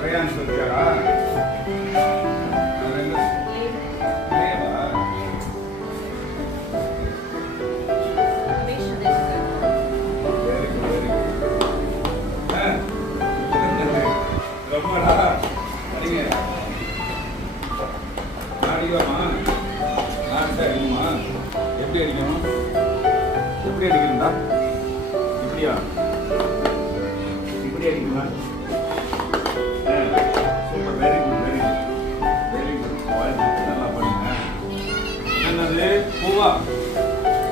Crayons வச்சாரா ரொம்படா அடிங்க அடிக்கலாமா நாட்டு அடிக்குமா எப்படி அடிக்கணும் எப்படி அடிக்கணும்டா இப்படியா இப்படி அடிக்குமா பூவா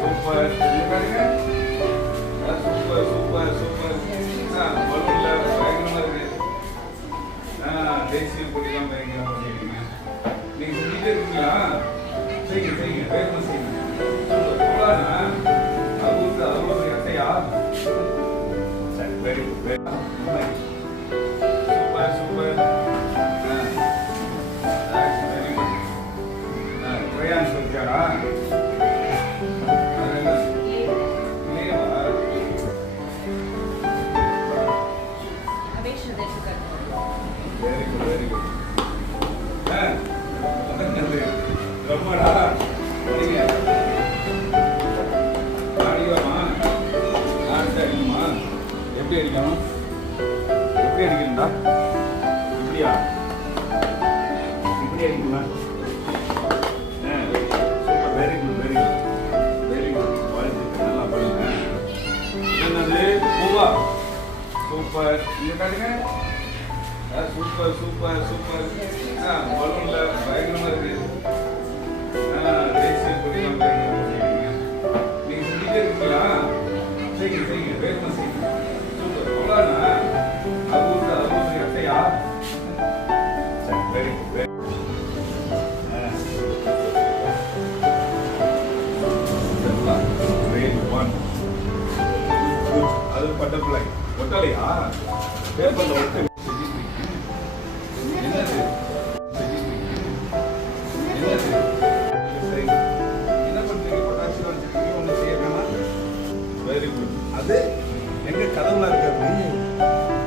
சூப்பர் பாருங்க சூப்பர் சூப்பர் சூப்பர் பலூன்ல பயங்கரமா இருக்கு. ஆ தேசிய கொடிலாம் பயங்கரமா பண்ணிருக்கீங்க. நீங்க செஞ்சுட்டே இருக்கீங்களா? செய்யுங்க செய்யுங்க வேகமா செய்யுங்க. சூப்பர் போலானா வெரி குட் சூப்பர் சூப்பர். எப்படி அடிக்கணும். எப்படி அடிக்கணும்டா. இப்படியா? இப்படி அடிக்கணுமா super. Very good very good very good வாழ்த்துக்கள் நல்லா பண்ணுங்க. என்னது? பூவா? சூப்பர். இங்க காட்டுங்க. Super super super. பயங்கரமா இருக்கு. ஆ, தேசிய நீங்க செஞ்சுட்டே இருக்கீங்களா? சரிங்க. பட்டர்ஃப்ளை ஒட்டாலையா? பேப்பர்ல ஒட்டு. வெரி குட் அது எங்க கதவுல இருக்கிறது